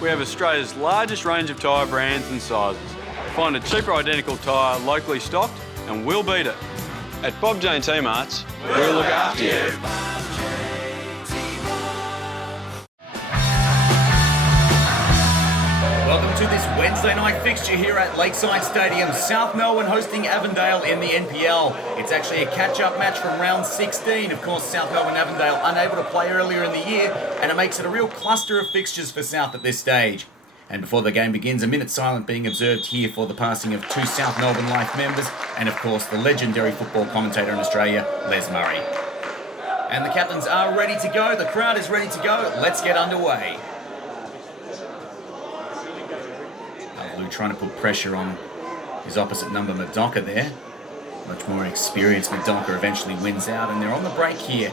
we have Australia's largest range of tyre brands and sizes. Find a cheaper identical tyre locally stocked and we'll beat it. At Bob Jane T-Marts, we'll look after you. Welcome to this Wednesday night fixture here at Lakeside Stadium. South Melbourne hosting Avondale in the NPL. It's actually a catch-up match from round 16. Of course, South Melbourne and Avondale unable to play earlier in the year, and it makes it a real cluster of fixtures for South at this stage. And before the game begins, a minute silent being observed here for the passing of two South Melbourne Life members, and of course the legendary football commentator in Australia, Les Murray. And the captains are ready to go. The crowd is ready to go. Let's get underway. Trying to put pressure on his opposite number, Madoka, there. Much more experienced Madoka eventually wins out, and they're on the break here.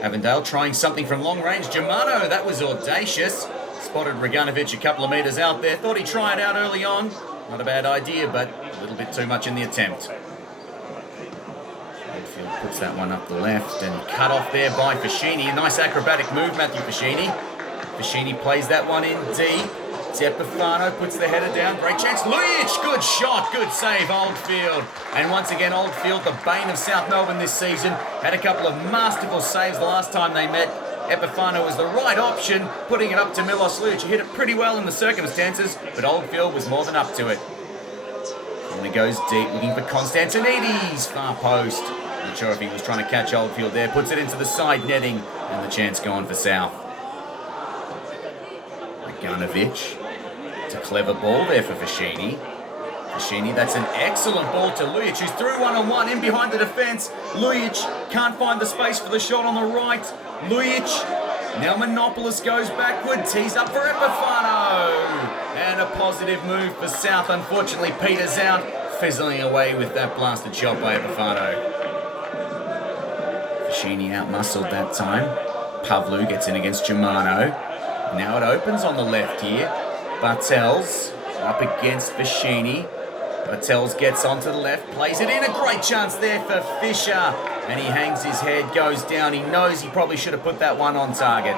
Avondale trying something from long range. Germano, that was audacious. Spotted Reganovic a couple of metres out there. Thought he'd try it out early on. Not a bad idea, but a little bit too much in the attempt. Midfield puts that one up the left and cut off there by Fischer. Nice acrobatic move, Matthew Fischer. Fischer plays that one in deep. Epifano puts the header down, great chance, Lujic, good shot, good save, Oldfield. And once again, Oldfield, the bane of South Melbourne this season, had a couple of masterful saves the last time they met. Epifano was the right option, putting it up to Milos Lujic. He hit it pretty well in the circumstances, but Oldfield was more than up to it. And he goes deep, looking for Constantinides, far post. Not sure if he was trying to catch Oldfield there, puts it into the side netting, and the chance gone for South. Reganovic. It's a clever ball there for Fischer. Fischer, that's an excellent ball to Lujic, who's through one-on-one in behind the defence. Lujic can't find the space for the shot on the right. Lujic, now Monopoulos goes backward, tees up for Epifano. And a positive move for South, unfortunately peters out, fizzling away with that blasted shot by Epifano. Fischer out-muscled that time. Pavlou gets in against Germano. Now it opens on the left here. Bartels up against Fischer. Bartels gets onto the left, plays it in. A great chance there for Fischer. And he hangs his head, goes down. He knows he probably should have put that one on target.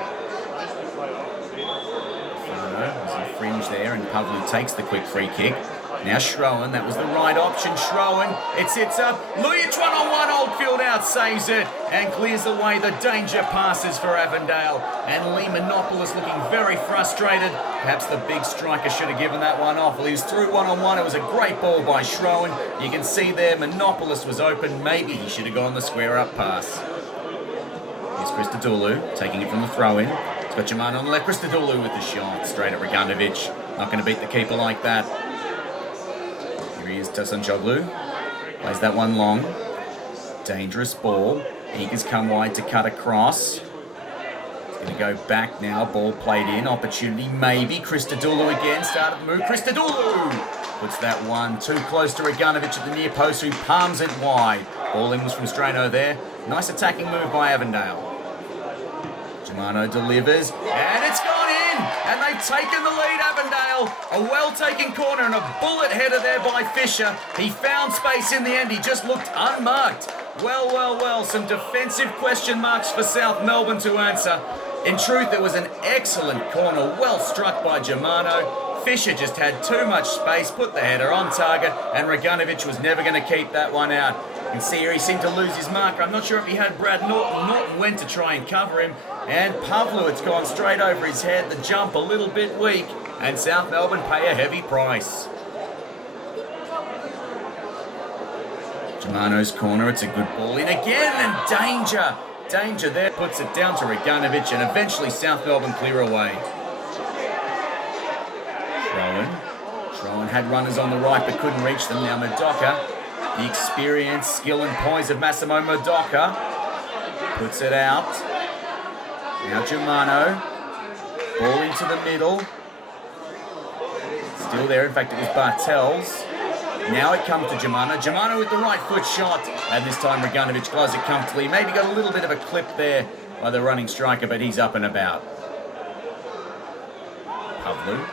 There's a fringe there, and Pavlou takes the quick free kick. Now Schroen, that was the right option. Schroen, it sits up. Lujic one-on-one, Oldfield out, saves it, and clears away the danger passes for Avondale. And Lee Monopoulos looking very frustrated. Perhaps the big striker should have given that one off. Well, he was through one-on-one. It was a great ball by Schroen. You can see there, Monopoulos was open. Maybe he should have gone the square-up pass. Here's Christodoulou, taking it from the throw-in. It's got Germano on the left. Christodoulou with the shot, straight at Reganovic. Not going to beat the keeper like that. Here he is, Tassanjoglu. Plays that one long. Dangerous ball. Eagers come wide to cut across. He's going to go back now. Ball played in. Opportunity maybe. Christodoulou again. Started the move. Christodoulou puts that one too close to Reganovic at the near post, who palms it wide. Ball in was from Strano there. Nice attacking move by Avondale. Germano delivers. And it's gone in. And they've taken the lead, Avondale. A well-taken corner and a bullet header there by Fischer. He found space in the end. He just looked unmarked. Well. Some defensive question marks for South Melbourne to answer. In truth, it was an excellent corner, well struck by Germano. Fischer just had too much space, put the header on target, and Reganovic was never going to keep that one out. You can see here he seemed to lose his marker. I'm not sure if he had Brad Norton. Norton went to try and cover him, and Pavlou, it's gone straight over his head. The jump a little bit weak, and South Melbourne pay a heavy price. Germano's corner, it's a good ball in again, and danger. Danger there, puts it down to Reganovic, and eventually South Melbourne clear away. Schroen had runners on the right but couldn't reach them. Now Madoka, the experience, skill and poise of Massimo Madoka, puts it out. Now Germano, ball into the middle. Still there, in fact it was Bartels. Now it comes to Germano. Germano with the right foot shot. And this time Reganovic closes it comfortably. Maybe got a little bit of a clip there by the running striker, but he's up and about. Pavlou.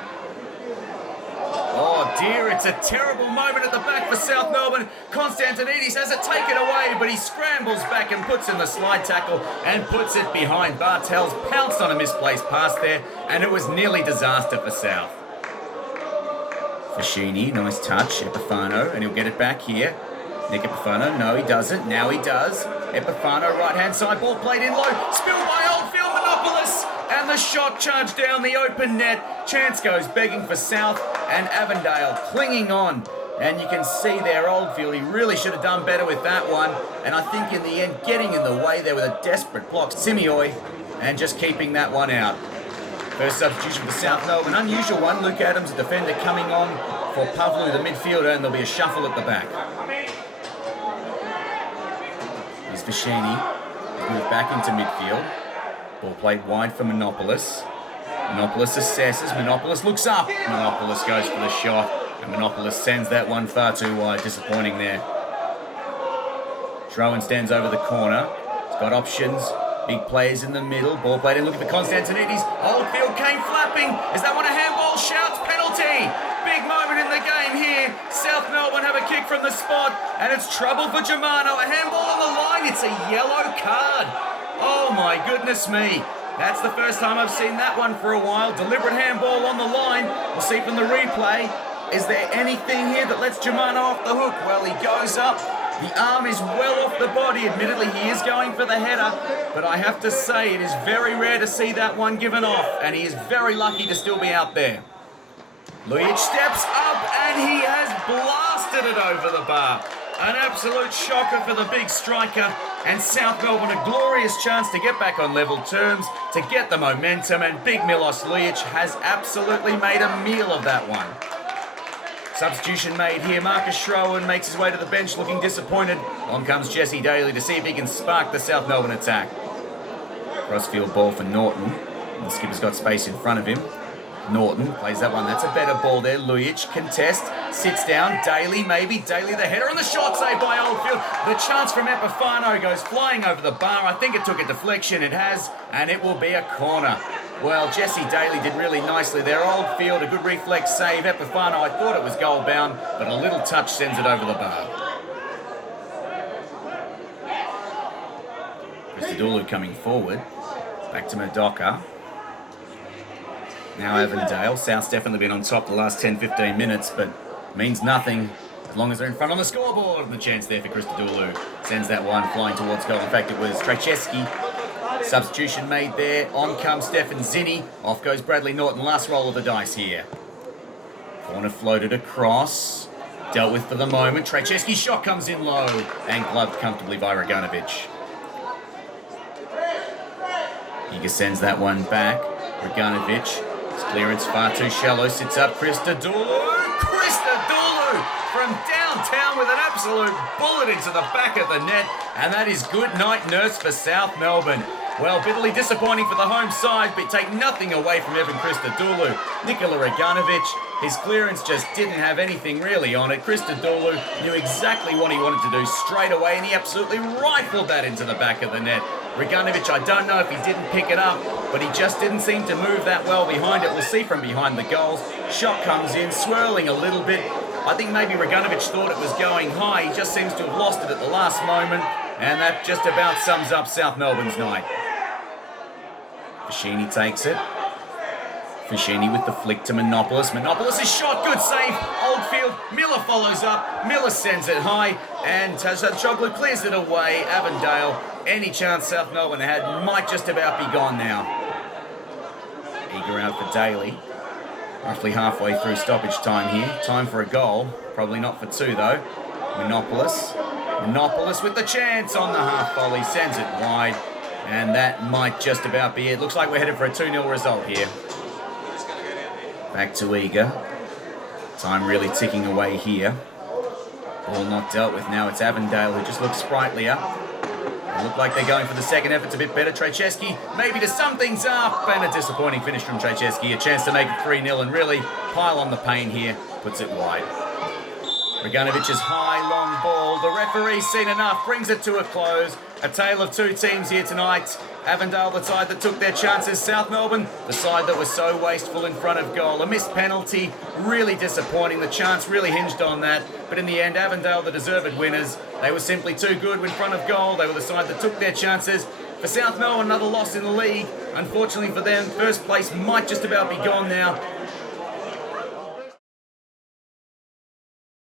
Oh dear, it's a terrible moment at the back for South Melbourne. Constantinides has it taken away, but he scrambles back and puts in the slide tackle and puts it behind. Bartels pounced on a misplaced pass there, and it was nearly disaster for South. Fischer, nice touch. Epifano, and he'll get it back here. Nick Epifano, no he doesn't, now he does. Epifano, right hand side, ball played in low, spilled by Oldfield, Monopolis, and the shot charged down the open net. Chance goes begging for South, and Avondale clinging on. And you can see there Oldfield, he really should have done better with that one. And I think in the end, getting in the way there with a desperate block, Simioi, and just keeping that one out. First substitution for South Melbourne, unusual one. Luke Adams, a defender, coming on for Pavlu, the midfielder, and there'll be a shuffle at the back. Here's Vashani, moved back into midfield. Ball played wide for Monopolis. Monopolis assesses, Monopolis looks up. Monopolis goes for the shot, and Monopolis sends that one far too wide, disappointing there. Schroen stands over the corner. He's got options. Big players in the middle. Ball played in, looking for Constantinides. Oldfield came flapping. Is that one a handball? Shouts penalty. Big moment in the game here. South Melbourne have a kick from the spot, and it's trouble for Germano. A handball on the line. It's a yellow card. Oh my goodness me. That's the first time I've seen that one for a while. Deliberate handball on the line. We'll see from the replay. Is there anything here that lets Germano off the hook? Well, he goes up. The arm is well off the body. Admittedly, he is going for the header, but I have to say it is very rare to see that one given off, and he is very lucky to still be out there. Lujic steps up, and he has blasted it over the bar. An absolute shocker for the big striker, and South Melbourne a glorious chance to get back on level terms, to get the momentum, and big Milos Lujic has absolutely made a meal of that one. Substitution made here. Marcus Schroen makes his way to the bench looking disappointed. On comes Jesse Daly to see if he can spark the South Melbourne attack. Crossfield ball for Norton. And the skipper's got space in front of him. Norton plays that one. That's a better ball there. Lujic contest. Sits down. Daly maybe. Daly the header and the shot saved by Oldfield. The chance from Epifano goes flying over the bar. I think it took a deflection. It has. And it will be a corner. Well, Jesse Daly did really nicely there. Oldfield, a good reflex save. Epifano, I thought it was goal bound, but a little touch sends it over the bar. Christodoulou coming forward. Back to Madoka. Now Avondale. South's definitely been on top the last 10-15 minutes, but means nothing as long as they're in front on the scoreboard. And the chance there for Christodoulou. Sends that one flying towards goal. In fact, it was Trajewski. Substitution made there. On comes Stefan Zinni. Off goes Bradley Norton. Last roll of the dice here. Corner floated across. Dealt with for the moment. Trajewski's shot comes in low and gloved comfortably by Raganovic. Giga sends that one back. Raganovic. His clearance far too shallow. Sits up Christodoulou. Christodoulou from downtown with an absolute bullet into the back of the net. And that is good night nurse for South Melbourne. Well, bitterly disappointing for the home side, but take nothing away from Evan Christodoulou. Nikola Raganovic, his clearance just didn't have anything really on it. Christodoulou knew exactly what he wanted to do straight away, and he absolutely rifled that into the back of the net. Raganovic, I don't know if he didn't pick it up, but he just didn't seem to move that well behind it. We'll see from behind the goals. Shot comes in, swirling a little bit. I think maybe Raganovic thought it was going high. He just seems to have lost it at the last moment, and that just about sums up South Melbourne's night. Fischer takes it. Fischer with the flick to Monopolis. Monopolis is shot, good save. Oldfield, Miller follows up. Miller sends it high, and Tajoglu clears it away. Avondale, any chance South Melbourne had might just about be gone now. Eager out for Daly. Roughly halfway through stoppage time here. Time for a goal. Probably not for two though. Monopolis. Monopolis with the chance on the half volley. Sends it wide. And that might just about be it. Looks like we're headed for a 2-0 result here. Back to Eager. Time really ticking away here. Ball not dealt with now. It's Avondale who just looks sprightlier. They look like they're going for the second effort's a bit better. Trajewski maybe to sum things up. And a disappointing finish from Trajewski. A chance to make it 3-0 and really pile on the pain here. Puts it wide. Raganovic's high, long ball. The referee's seen enough. Brings it to a close. A tale of two teams here tonight. Avondale, the side that took their chances. South Melbourne, the side that was so wasteful in front of goal. A missed penalty, really disappointing. The chance really hinged on that. But in the end, Avondale, the deserved winners. They were simply too good in front of goal. They were the side that took their chances. For South Melbourne, another loss in the league. Unfortunately for them, first place might just about be gone now.